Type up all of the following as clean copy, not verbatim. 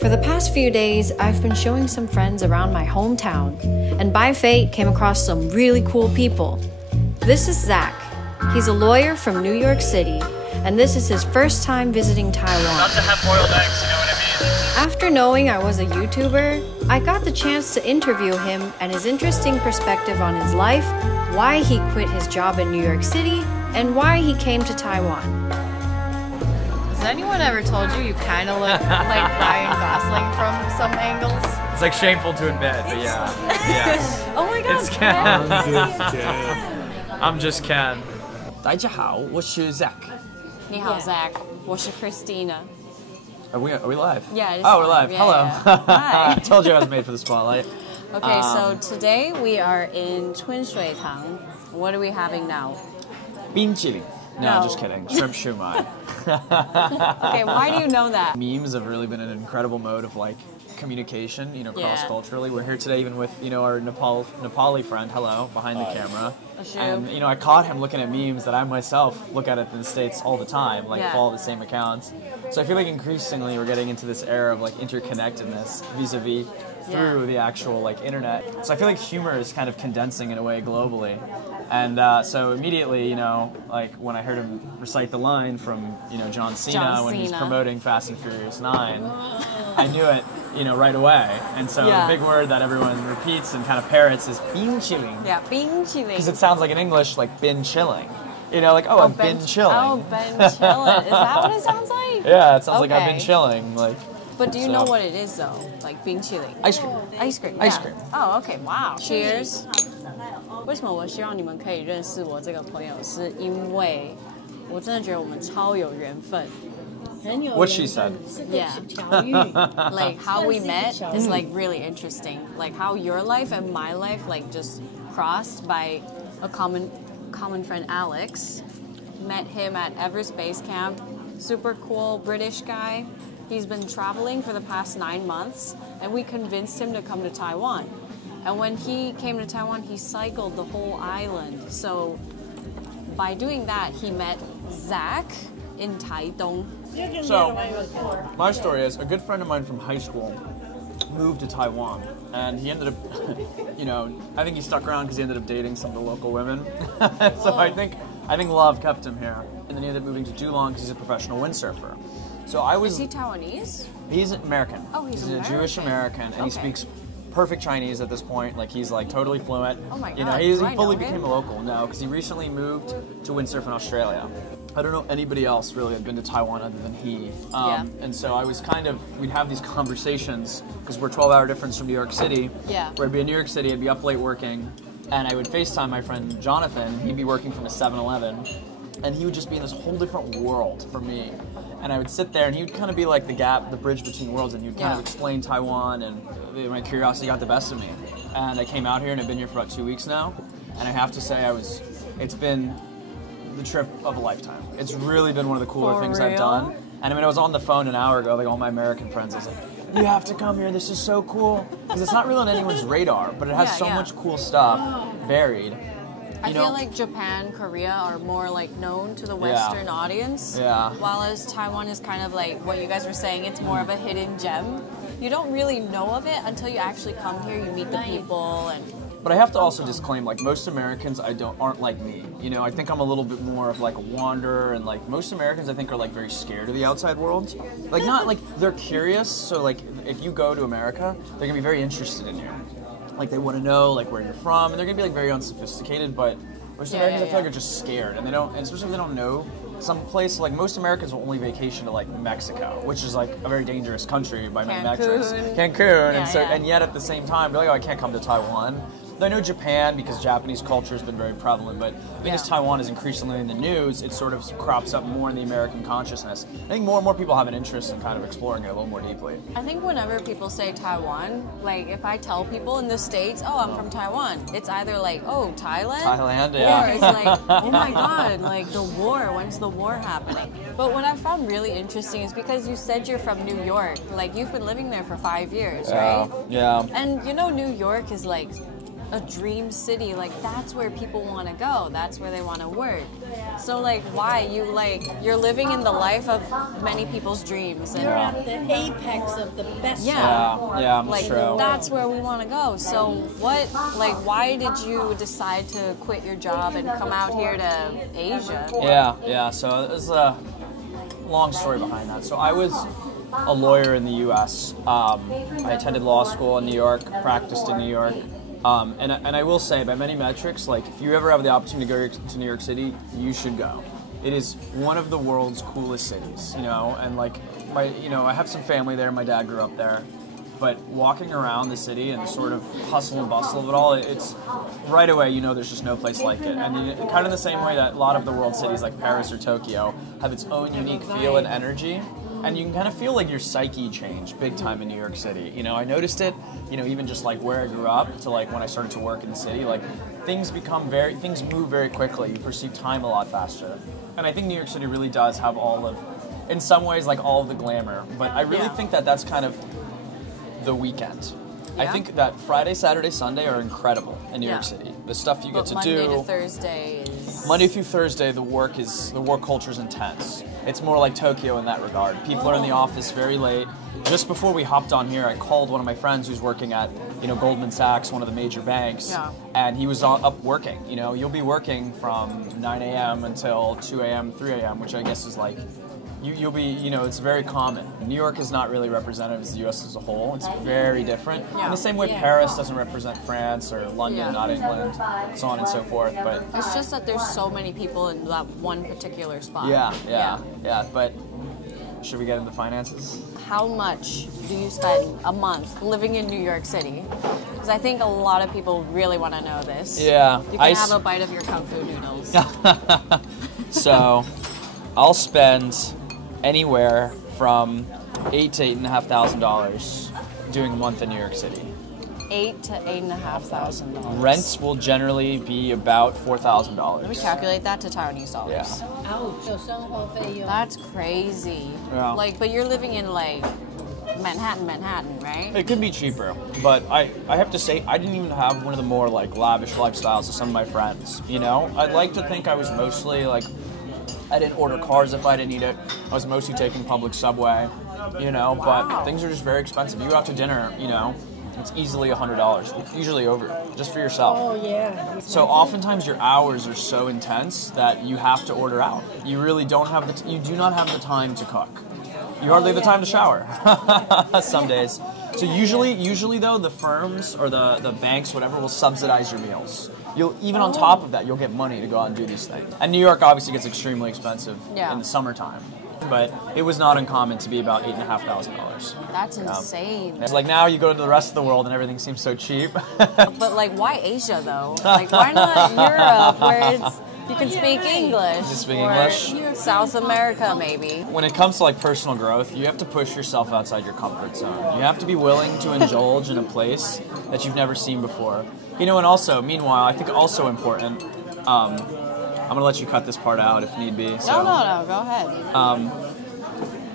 For the past few days, I've been showing some friends around my hometown, and by fate came across some really cool people. This is Zach. He's a lawyer from New York City, and this is his first time visiting Taiwan. Not to have boiled eggs, you know what I mean? After knowing I was a YouTuber, I got the chance to interview him and his interesting perspective on his life, why he quit his job in New York City, and why he came to Taiwan. Has anyone ever told you you kind of look like Ryan Gosling from some angles? It's like shameful to admit, but yeah. Yes. Oh my god, It's Ken. I'm just Ken. 大家好，我是 Zach. 你好 Zach, 我是 Christina. Are we live? Yeah, it is Oh, we're live. live. Yeah, Hello. yeah. Hi. I told you I was made for the spotlight. Okay, so today we are in 春水堂. What are we having now? 冰淇淋. No, No. just kidding. Shrimp shumai. Okay, why do you know that? Memes have really been an incredible mode of like communication, Yeah. cross-culturally. We're here today even with, our Nepali friend, hello, behind the camera. And, I caught him looking at memes that I myself look at it in the States all the time, follow the same accounts. So I feel like increasingly we're getting into this era of like interconnectedness vis-a-vis through the actual internet. So I feel like humor is kind of condensing in a way globally. And so immediately, when I heard him recite the line from, John Cena when he's promoting Fast and Furious 9, I knew it, right away. And so the big word that everyone repeats and kind of parrots is 冰淇淋. Yeah, 冰淇淋. Because it sounds like in English, like been chilling. I've been chilling. Oh, been chilling. Is that what it sounds like? Yeah, it sounds like I've been chilling. But do you know what it is though? Like 冰淇淋. Ice cream. Ice cream. Ice cream. Oh, okay. Wow. Cheers. 为什么我希望你们可以认识我这个朋友？是因为我真的觉得我们超有缘分。What she said. Yeah. Like how we met is really interesting. Like how your life and my life just crossed by a common friend, Alex. Met him at Everest Base Camp. Super cool British guy. He's been traveling for the past 9 months, and we convinced him to come to Taiwan. And when he came to Taiwan, he cycled the whole island. So by doing that, he met Zach in Taitung. So my story is a good friend of mine from high school moved to Taiwan, and he ended up, I think he stuck around because he ended up dating some of the local women. So I think love kept him here, and then he ended up moving to Geelong because he's a professional windsurfer. So Is he Taiwanese? He's American. Oh, he's a Jewish American, and he speaks perfect Chinese at this point. He's totally fluent. Oh my god! He fully became a local. No, because he recently moved to windsurf in Australia. I don't know anybody else really had been to Taiwan other than he. And so I was we'd have these conversations because we're 12-hour difference from New York City. Yeah. Where I'd be in New York City, I'd be up late working, and I would FaceTime my friend Jonathan. He'd be working from a 7-Eleven, and he would just be in this whole different world from me. And I would sit there, and he would kind of be like the bridge between worlds, and he would kind of explain Taiwan, and my curiosity got the best of me. And I came out here, and I've been here for about 2 weeks now, and I have to say it's been the trip of a lifetime. It's really been one of the cooler things I've done. And I was on the phone an hour ago, all my American friends, I was like, you have to come here, this is so cool. Because it's not really on anyone's radar, but it has so much cool stuff buried. I feel like Japan, Korea are more known to the Western audience. Yeah. While as Taiwan is kind of like what you guys were saying, it's more of a hidden gem. You don't really know of it until you actually come here, you meet the people But I have to also disclaim, most Americans aren't like me. I think I'm a little bit more of a wanderer, and most Americans I think are very scared of the outside world. They're curious, so if you go to America, they're gonna be very interested in you. They want to know where you're from, and they're gonna be very unsophisticated. But most Americans I feel are just scared, and especially if they don't know some place. Most Americans will only vacation to Mexico, which is a very dangerous country by many metrics. Cancun, and yet at the same time they're I can't come to Taiwan. I know Japan because Japanese culture has been very prevalent, but I think as Taiwan is increasingly in the news, it sort of crops up more in the American consciousness. I think more and more people have an interest in kind of exploring it a little more deeply. I think whenever people say Taiwan, if I tell people in the States, oh, I'm from Taiwan, it's either oh, Thailand? Thailand, yeah. Or it's oh my god, the war, when's the war happening? But what I found really interesting is because you said you're from New York, you've been living there for 5 years, right? Yeah. And New York is a dream city. Like that's where people want to go. That's where they want to work. So like, why you're living in the life of many people's dreams, and You're at the apex of the best. Yeah, like true. that's where we want to go. So why did you decide to quit your job and come out here to Asia? Yeah. So there's a long story behind that. So I was a lawyer in the U.S. I attended law school in New York, practiced in New York, and I will say, by many metrics, like if you ever have the opportunity to go to New York City, you should go. It is one of the world's coolest cities, you know, and like I have some family there. My dad grew up there. But walking around the city and the sort of hustle and bustle of it all, it's right away, you know, there's just no place like it. And kind of the same way that a lot of the world cities like Paris or Tokyo have its own unique feel and energy. And you can kind of feel like your psyche change big time in New York City. You know, I noticed it, you know, even just like where I grew up to like when I started to work in the city, like things move very quickly. You perceive time a lot faster. And I think New York City really does have in some ways, like all of the glamour. But I really think that that's kind of the weekend. Yeah. I think that Friday, Saturday, Sunday are incredible in New York City. The stuff you get to Monday do. Monday to Thursday is... Monday through Thursday, the work culture is intense. It's more like Tokyo in that regard. People are in the office very late. Just before we hopped on here, I called one of my friends who's working at, you know, Goldman Sachs, one of the major banks, and he was up working. You know, you'll be working from 9 a.m. until 2 a.m., 3 a.m., which I guess is like, you'll be, you know, it's very common. New York is not really representative of the U.S. as a whole. It's very different. In the same way Paris doesn't represent France or London, not England, so on and so forth. But it's just that there's so many people in that one particular spot. Yeah. But should we get into finances? How much do you spend a month living in New York City? Because I think a lot of people really want to know this. Yeah. You can have a bite of your kung fu noodles. So, I'll spend anywhere from $8,000 to $8,500 doing a month in New York City. $8,000 to $8,500. Rents will generally be about $4,000. Let me calculate that to Taiwanese dollars. Yeah. That's crazy. Yeah. Like, but you're living in like Manhattan, right? It could be cheaper, but I have to say I didn't even have one of the more like lavish lifestyles of some of my friends. You know, I'd like to think I was mostly like, I didn't order cars if I didn't need it. I was mostly taking public subway, you know, but things are just very expensive. You go out to dinner, you know, it's easily $100, usually over, just for yourself. Oh, yeah. So oftentimes your hours are so intense that you have to order out. You really don't have you do not have the time to cook. You hardly have the time to shower some days. So usually though, the firms or the banks, whatever, will subsidize your meals. Even on top of that, you'll get money to go out and do these things. And New York obviously gets extremely expensive in the summertime. But it was not uncommon to be about $8,500. That's insane. It's like now you go to the rest of the world and everything seems so cheap. But like, why Asia though? Like, why not Europe where you can speak English? You speak English? South America maybe. When it comes to like personal growth, you have to push yourself outside your comfort zone. You have to be willing to indulge in a place that you've never seen before. You know, and also, meanwhile, I think also important, I'm going to let you cut this part out if need be. So, No, go ahead.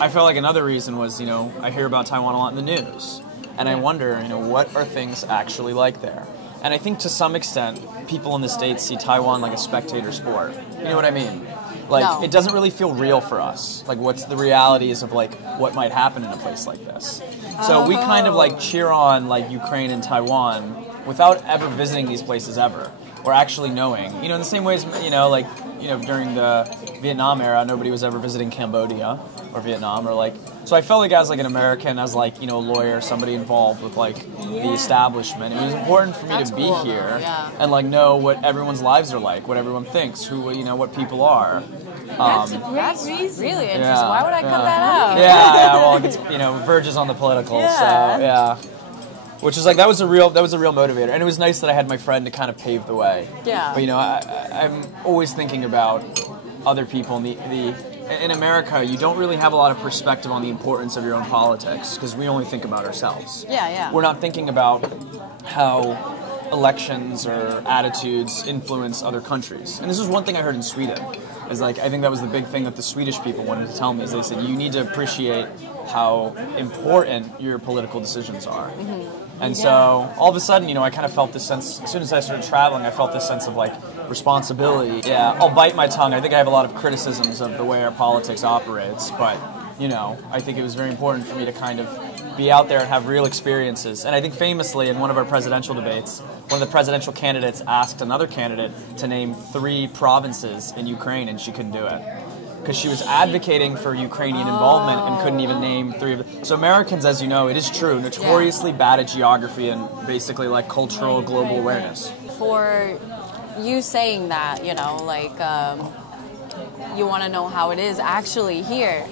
I felt like another reason was, you know, I hear about Taiwan a lot in the news. And I wonder, you know, what are things actually like there? And I think to some extent, people in the States see Taiwan like a spectator sport. You know what I mean? Like, it doesn't really feel real for us. Like, what's the realities of, like, what might happen in a place like this? So we kind of, like, cheer on, like, Ukraine and Taiwan without ever visiting these places ever. Or actually knowing. You know, in the same way as, you know, like, you know, during the Vietnam era, nobody was ever visiting Cambodia or Vietnam or, like... So I felt like as, like, an American, as, like, you know, a lawyer, somebody involved with, like, the establishment, it was important for me to be here and, like, know what everyone's lives are like, what everyone thinks, who, you know, what people are. That's a great reason. Really interesting. Why would I cut that out? Yeah, well, it's, you know, verges on the political, so, Which is like, that was a real motivator. And it was nice that I had my friend to kind of pave the way. Yeah. But, you know, I'm always thinking about other people. In America, you don't really have a lot of perspective on the importance of your own politics because we only think about ourselves. Yeah. We're not thinking about how elections or attitudes influence other countries. And this is one thing I heard in Sweden. Is like, I think that was the big thing that the Swedish people wanted to tell me, is they said, you need to appreciate how important your political decisions are. And so all of a sudden, you know, I kind of felt this sense, as soon as I started traveling, I felt this sense of like responsibility. Yeah, I'll bite my tongue. I think I have a lot of criticisms of the way our politics operates, but, you know, I think it was very important for me to kind of be out there and have real experiences. And I think famously in one of our presidential debates, one of the presidential candidates asked another candidate to name 3 provinces in Ukraine, and she couldn't do it. Because she was advocating for Ukrainian involvement and couldn't even name 3 of them. So Americans, as you know, it is true, notoriously bad at geography and basically like cultural global awareness. For you saying that, you know, like you want to know how it is actually here.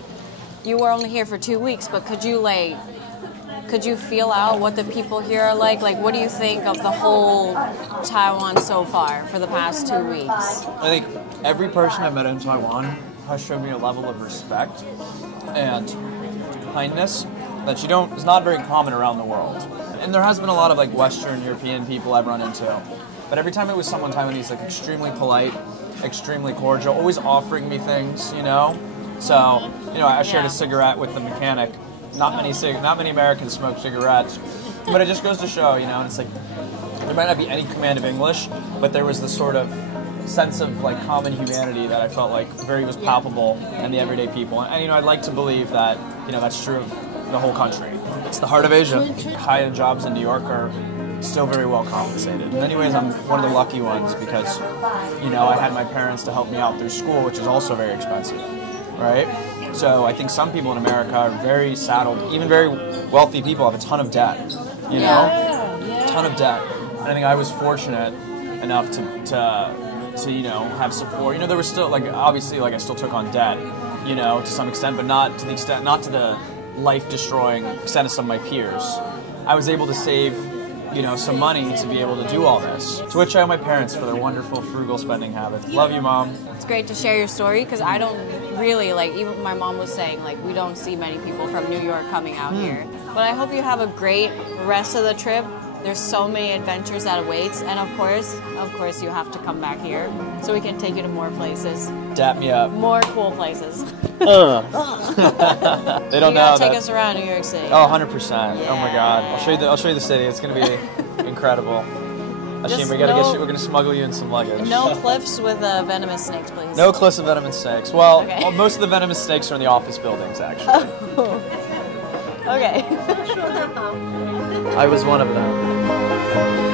You were only here for 2 weeks, but could you feel out what the people here are like? Like, what do you think of the whole Taiwan so far for the past 2 weeks? I think every person I've met in Taiwan has shown me a level of respect and kindness that is not very common around the world. And there has been a lot of like Western European people I've run into. But every time it was someone Taiwanese, like extremely polite, extremely cordial, always offering me things, you know? So, you know, I shared a cigarette with the mechanic. Not many Americans smoke cigarettes. But it just goes to show, you know, and it's like, there might not be any command of English, but there was this sort of sense of like common humanity that I felt like was palpable in the everyday people. And, you know, I'd like to believe that, you know, that's true of the whole country. It's the heart of Asia. High-end jobs in New York are still very well compensated. In many ways, I'm one of the lucky ones because, you know, I had my parents to help me out through school, which is also very expensive, right? So I think some people in America are very saddled. Even very wealthy people have a ton of debt, you know? A ton of debt. And I think I was fortunate enough to you know, have support. You know, there was still, like, obviously, like, I still took on debt, you know, to some extent, but not to the life-destroying extent of some of my peers. I was able to save, you know, some money to be able to do all this. To which I owe my parents for their wonderful, frugal spending habits. Love you, Mom. It's great to share your story because I don't really, like, even my mom was saying, like, we don't see many people from New York coming out here. But I hope you have a great rest of the trip. There's so many adventures that awaits, and of course, you have to come back here so we can take you to more places. Dap me up. More cool places. They don't You gotta take us around New York City. Oh, 100%. Yeah. Oh my God. I'll show you the city. It's gonna be incredible. Ashim, we're gonna smuggle you in some luggage. No cliffs with venomous snakes, please. No cliffs with venomous snakes. Well, okay. Well, most of the venomous snakes are in the office buildings, actually. Okay. I was one of them.